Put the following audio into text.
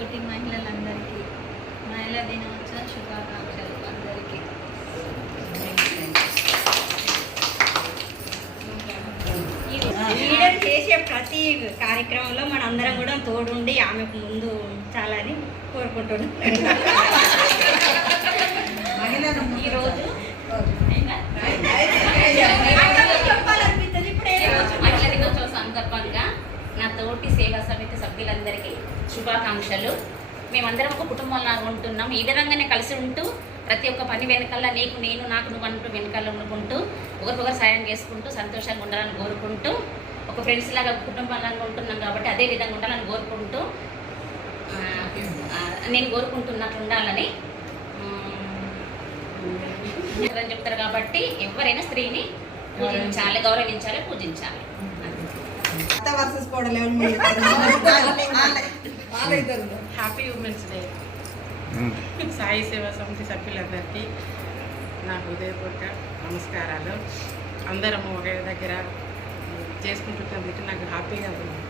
తోటి మహిళలందరికీ మహిళా దినోత్సవ శుభాకాంక్షలు అందరికీ. లీడర్ చేసే ప్రతి కార్యక్రమంలో మన అందరం కూడా తోడుండి ఆమెకు ముందు ఉంచాలని కోరుకుంటున్నాం. ఈరోజు మహిళా దినోత్సవ సందర్భంగా నా తోటి సేవా సమితి సభ్యులందరికీ శుభాకాంక్షలు. మేమందరం ఒక కుటుంబంలాగా ఉంటున్నాం. ఈ విధంగానే కలిసి ఉంటూ ప్రతి ఒక్క పని వెనకాల నీకు నేను నాకు నువ్వు అంటూ వెనకాల ఉండుకుంటూ ఒకరికొకరు సాయం చేసుకుంటూ సంతోషంగా ఉండాలని కోరుకుంటూ ఒక ఫ్రెండ్స్ లాగా కుటుంబంలాగా ఉంటున్నాం కాబట్టి అదే విధంగా ఉండాలని కోరుకుంటూ నేను కోరుకుంటున్నట్లు ఉండాలని చెప్తారు. కాబట్టి ఎవరైనా స్త్రీని పూజించాలి, గౌరవించాలి, పూజించాలి. Happy women's day. సాయి సేవా సమితి సభ్యులందరికీ నా హృదయపూర్వక నమస్కారాలు. అందరము ఒకే దగ్గర చేసుకుంటున్నందుకు నాకు హ్యాపీగా ఉంది.